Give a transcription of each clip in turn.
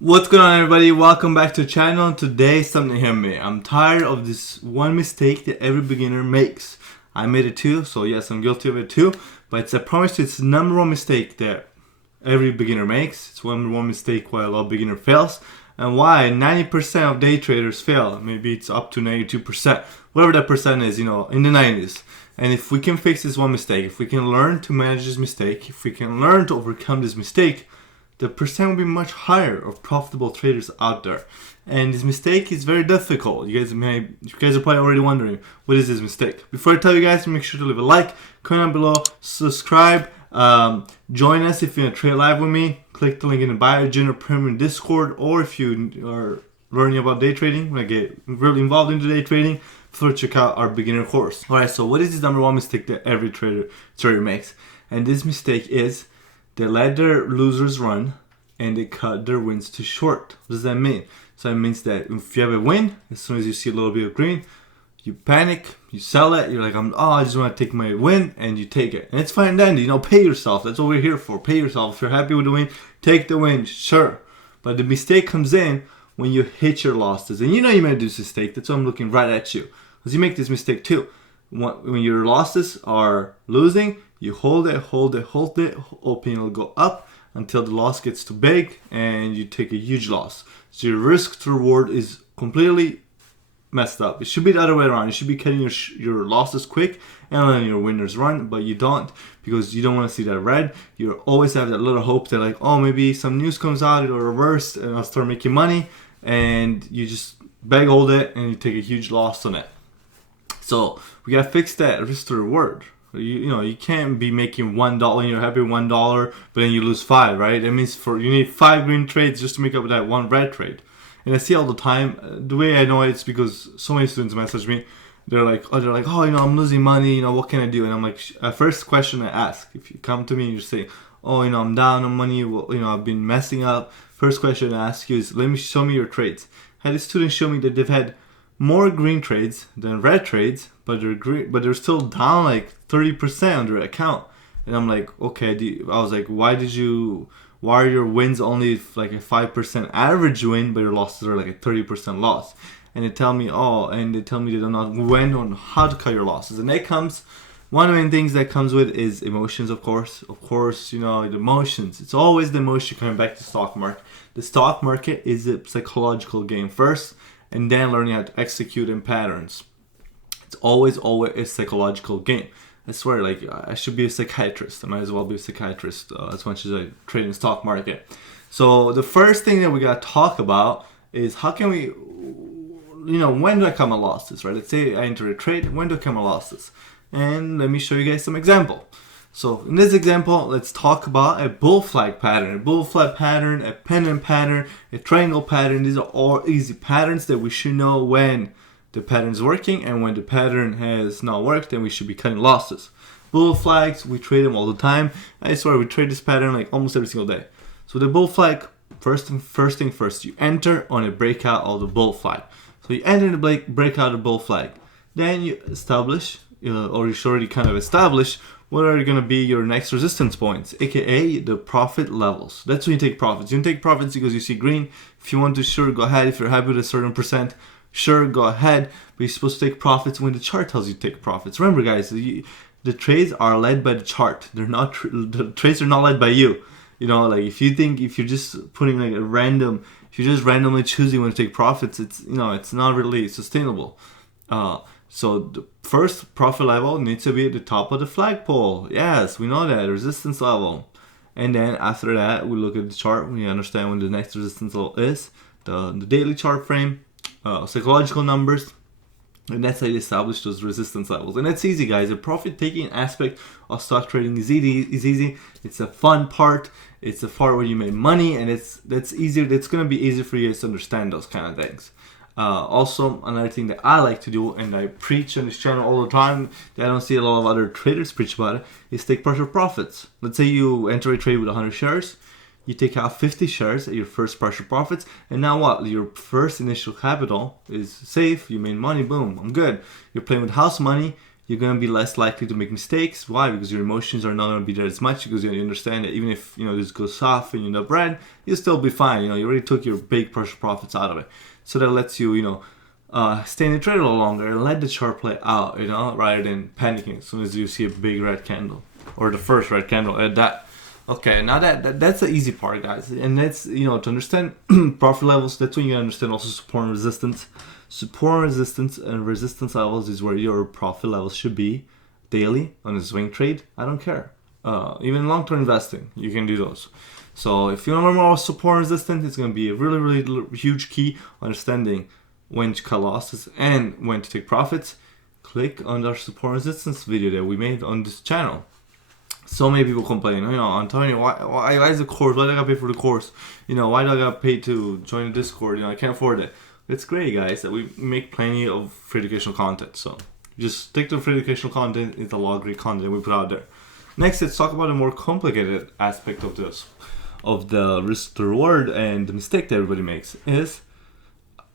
What's going on, everybody? Welcome back to the channel. Today something hit me. I'm tired of this one mistake that every beginner makes. I made it too, so yes, I'm guilty of it too, but it's, I promise you, it's the number one mistake that every beginner makes. It's one mistake why a lot of beginner fails, and why 90% of day traders fail. Maybe it's up to 92%, whatever that percent is, in the 90s. And if we can fix this one mistake, if we can learn to manage this mistake, if we can learn to overcome this mistake, the percent will be much higher of profitable traders out there. And this mistake is very difficult. You guys are probably already wondering, what is this mistake? Before I tell you guys, make sure to leave a like, comment down below, subscribe, join us if you want to trade live with me. Click the link in the bio, join our premium Discord, or if you are learning about day trading, when I get really involved into day trading, feel free to check out our beginner course. Alright, so what is this number one mistake that every trader makes? And this mistake is they let their losers run and they cut their wins to short. What does that mean? So it means that if you have a win, as soon as you see a little bit of green, you panic, you sell it, you're like, I just want to take my win, and you take it. And it's fine then, pay yourself. That's what we're here for. Pay yourself. If you're happy with the win, take the win, sure. But the mistake comes in when you hit your losses. And you made this mistake. That's why I'm looking right at you. Because you make this mistake too. When your losses are losing, you hold it, hoping it'll go up until the loss gets too big and you take a huge loss. So your risk to reward is completely messed up. It should be the other way around. You should be cutting your losses quick and letting your winners run, but you don't, because you don't want to see that red. You always have that little hope that maybe some news comes out, it'll reverse and I'll start making money, and you just bag hold it and you take a huge loss on it. So we gotta fix that risk to reward. You can't be making $1 and you're happy with $1, but then you lose 5, right? That means you need 5 green trades just to make up that one red trade. And I see all the time. The way I know it's because so many students message me. They're like, I'm losing money. What can I do? And I'm like, first question I ask, if you come to me and you're saying, I'm down on money. I've been messing up. First question I ask you is, show me your trades. I had a student show me that they've had more green trades than red trades, but they're still down like 30% on their account. And I'm like, okay, I was like, why are your wins only like a 5% average win, but your losses are like a 30% loss? And they tell me, they do not went on how to cut your losses. And one of the main things that comes with is emotions, of course. The emotions. It's always the emotion coming back to the stock market. The stock market is a psychological game first, and then learning how to execute in patterns. It's always a psychological game. I swear, I should be a psychiatrist. I might as well be a psychiatrist as much as I trade in the stock market. So the first thing that we gotta talk about is how can we, when do I cut my losses, right? Let's say I enter a trade, when do I cut my losses? And let me show you guys some example. So in this example, let's talk about a bull flag pattern. A bull flag pattern, a pennant pattern, a triangle pattern. These are all easy patterns that we should know when the pattern is working, and when the pattern has not worked, then we should be cutting losses. Bull flags, we trade them all the time. I swear we trade this pattern like almost every single day. So the bull flag, first thing first, you enter on a breakout of the bull flag. So you enter the breakout of the bull flag. Then you establish, or you should already kind of establish, what are going to be your next resistance points, aka the profit levels. That's when you take profits. You can take profits because you see green. If you want to, sure, go ahead. If you're happy with a certain percent, sure, go ahead. But you're supposed to take profits when the chart tells you to take profits. Remember, guys, the trades are led by the chart. The trades are not led by you. If you're just putting if you're just randomly choosing when to take profits, it's not really sustainable. So the first profit level needs to be at the top of the flagpole. Yes, we know that, resistance level. And then after that, we look at the chart. We understand when the next resistance level is, the daily chart frame, psychological numbers, and that's how you establish those resistance levels. And it's easy, guys. The profit-taking aspect of stock trading is easy. It's a fun part. It's a part where you make money, and that's easier. It's gonna be easier for you to understand those kind of things. Also, another thing that I like to do, and I preach on this channel all the time, that I don't see a lot of other traders preach about it, is take partial profits. Let's say you enter a trade with 100 shares, you take out 50 shares at your first partial profits, and now what? Your first initial capital is safe, you made money, boom, I'm good. You're playing with house money, you're gonna be less likely to make mistakes. Why? Because your emotions are not gonna be there as much, because you understand that even if this goes soft and you end up red, you'll still be fine. You already took your big partial profits out of it, so that lets you stay in the trade a little longer and let the chart play out, rather than panicking as soon as you see a big red candle or the first red candle at that. Okay, now that's the easy part, guys, and that's to understand profit levels. That's when you understand also support and resistance. Support, resistance, and resistance levels is where your profit levels should be daily on a swing trade. I don't care. Even long-term investing, you can do those. So if you want to learn more about support and resistance, it's going to be a really, really huge key understanding when to cut losses and when to take profits. Click on our support and resistance video that we made on this channel. So many people complain, Antonio, why is the course? Why do I gotta pay for the course? Why do I gotta pay to join the Discord? I can't afford it. It's great, guys, that we make plenty of free educational content. So just stick to free educational content. It's a lot of great content we put out there. Next, let's talk about a more complicated aspect of this, of the risk to reward and the mistake that everybody makes, is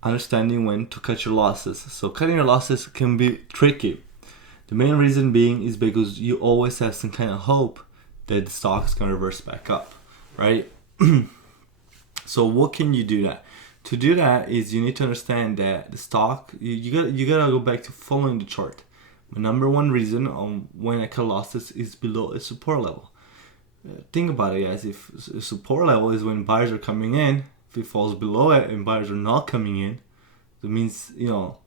understanding when to cut your losses. So cutting your losses can be tricky. The main reason being is because you always have some kind of hope that the stock is going to reverse back up, right? So what can you do that? To do that is you need to understand that the stock, you gotta go back to following the chart. The number one reason on when I cut losses is below a support level. Think about it, guys. If a support level is when buyers are coming in, if it falls below it and buyers are not coming in, that means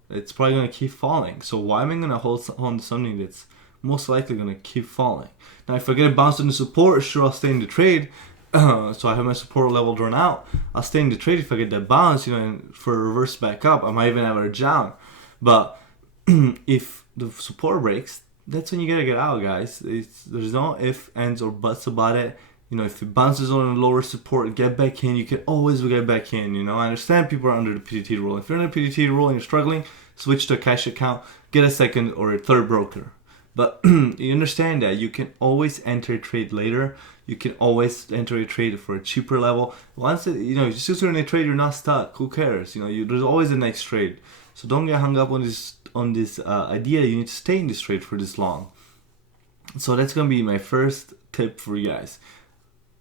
it's probably gonna keep falling. So why am I gonna hold on to something that's most likely gonna keep falling? Now, if I get a bounce in the support, sure, I'll stay in the trade. So I have my support level drawn out. I'll stay in the trade if I get that bounce, and for a reverse back up, I might even have a down. But if the support breaks, that's when you gotta get out, guys. There's no ifs, ands, or buts about it. If it bounces on a lower support, get back in. You can always get back in. I understand people are under the PTT rule. If you're under the PTT rule and you're struggling, switch to a cash account, get a second or a third broker. But you understand that you can always enter a trade later. You can always enter a trade for a cheaper level. Once just in a trade, you're not stuck. Who cares? There's always the next trade. So don't get hung up on this idea. You need to stay in this trade for this long. So that's gonna be my first tip for you guys.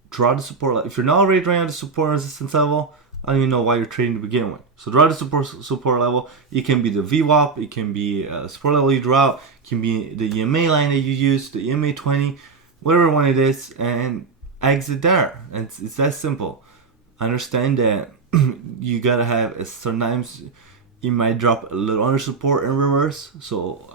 Draw the support level. If you're not already drawing out the support and resistance level, I don't even know why you're trading to begin with. So draw the support level. It can be the VWAP. It can be a support level you draw out. It can be the EMA line that you use, the EMA 20, whatever one it is, and exit there. It's that simple. Understand that you gotta have, sometimes you might drop a little under support and reverse. So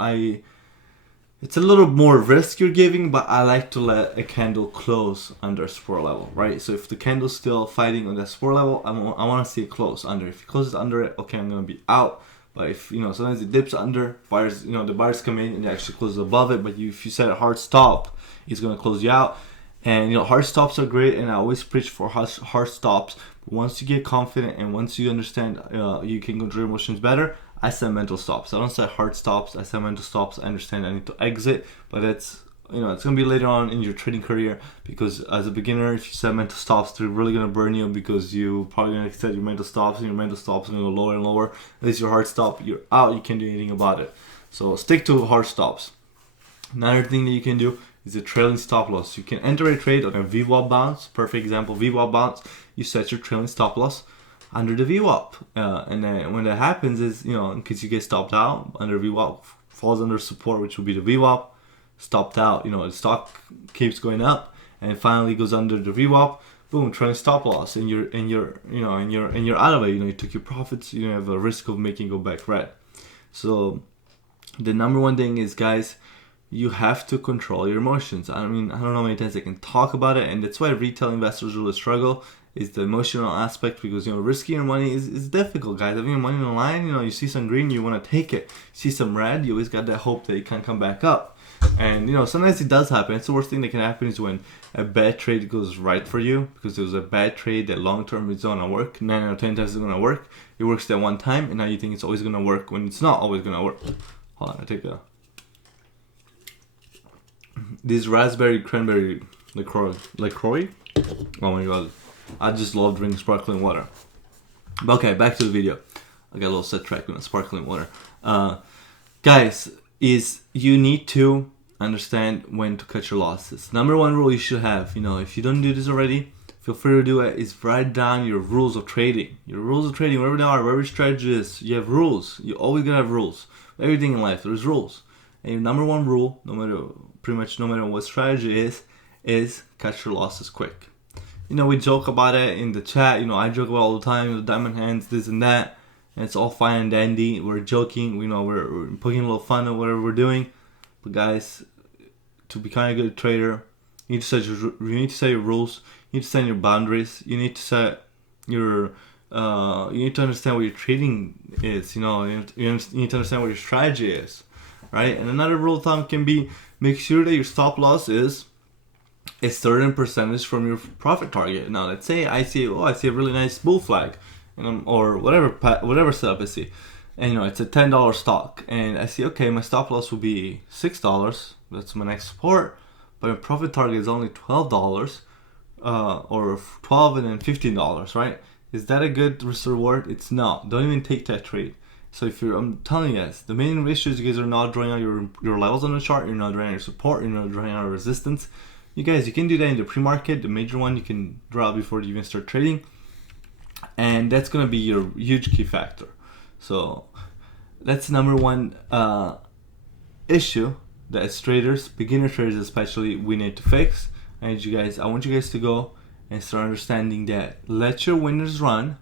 it's a little more risk you're giving, but I like to let a candle close under support level, right? So if the candle's still fighting on that support level, I want to see it close under. If it closes under it, okay, I'm gonna be out. But if sometimes it dips under, buyers, the buyers come in and it actually closes above it. But if you set a hard stop, it's gonna close you out. And hard stops are great, and I always preach for hard stops. But once you get confident and once you understand you can control your emotions better, I set mental stops. I don't set hard stops. I set mental stops. I understand I need to exit, but it's gonna be later on in your trading career, because as a beginner, if you set mental stops, they're really gonna burn you, because you probably gonna set your mental stops, and your mental stops are gonna go lower and lower. At least your hard stop, you're out. You can't do anything about it. So stick to hard stops. Another thing that you can do is a trailing stop loss. You can enter a trade on a VWAP bounce. Perfect example, VWAP bounce. You set your trailing stop loss under the VWAP, and then when that happens is, in case you get stopped out under VWAP, falls under support, which will be the VWAP, stopped out, the stock keeps going up and finally goes under the VWAP, boom, trailing stop loss, and you're out of it. You took your profits. You don't have a risk of making it go back red. So the number one thing is, guys, you have to control your emotions. I don't know how many times I can talk about it, and that's why retail investors really struggle, is the emotional aspect, because risking your money is difficult, guys. Having your money on the line, you see some green, you want to take it. You see some red, you always got that hope that it can come back up. And sometimes it does happen. It's the worst thing that can happen is when a bad trade goes right for you, because it was a bad trade that long term is gonna work. 9 out of 10 times it's gonna work. It works that one time, and now you think it's always gonna work when it's not always gonna work. Hold on, I take this raspberry cranberry LaCroix. Oh my god, I just love drinking sparkling water. But okay, back to the video. I got a little sidetracked with sparkling water. Guys, is you need to understand when to cut your losses. Number one rule you should have, if you don't do this already, feel free to do it, is write down your rules of trading. Your rules of trading, wherever they are, wherever your strategy is, you have rules. You always gotta have rules. Everything in life, there's rules. And your number one rule, no matter what strategy is cut your losses quick. We joke about it in the chat. I joke about it all the time, the diamond hands, this and that, and it's all fine and dandy. We're joking, we're poking a little fun at whatever we're doing. But guys, to become a good trader, you need to set your rules. You need to set your boundaries. You need to set your you need to understand what your trading is. You need to understand what your strategy is, right? And another rule of thumb can be, make sure that your stop loss is a certain percentage from your profit target. Now, let's say I see a really nice bull flag, or whatever setup I see, and it's a $10 stock, and I see, okay, my stop loss will be $6. That's my next support, but my profit target is only $12, or $12 and then $15, right? Is that a good risk reward? It's not. Don't even take that trade. So I'm telling you guys, the main issue is you guys are not drawing out your levels on the chart. You're not drawing out your support. You're not drawing out resistance. You can do that in the pre-market. The major one you can draw out before you even start trading, and that's gonna be your huge key factor. So that's number one issue that as traders, beginner traders especially, we need to fix. I want you guys to go and start understanding that let your winners run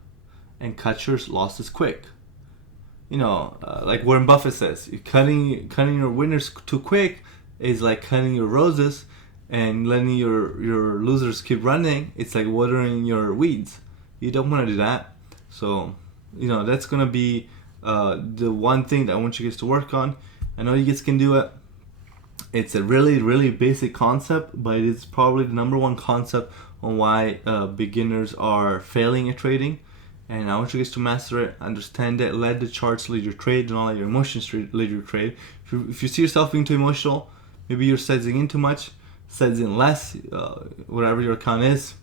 and cut your losses quick. Like Warren Buffett says, cutting your winners too quick is like cutting your roses, and letting your losers keep running. It's like watering your weeds. You don't want to do that. So that's gonna be the one thing that I want you guys to work on. I know you guys can do it. It's a really, really basic concept, but it's probably the number one concept on why beginners are failing at trading. And I want you guys to master it, understand it, let the charts lead your trade, don't let your emotions lead your trade. If you see yourself being too emotional, maybe you're sizing in too much, size in less, whatever your account is,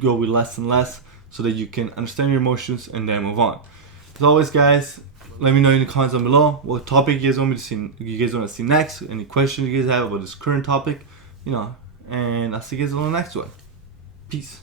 go with less and less so that you can understand your emotions and then move on. As always, guys, let me know in the comments down below what topic you guys want to see next, any questions you guys have about this current topic, and I'll see you guys on the next one. Peace.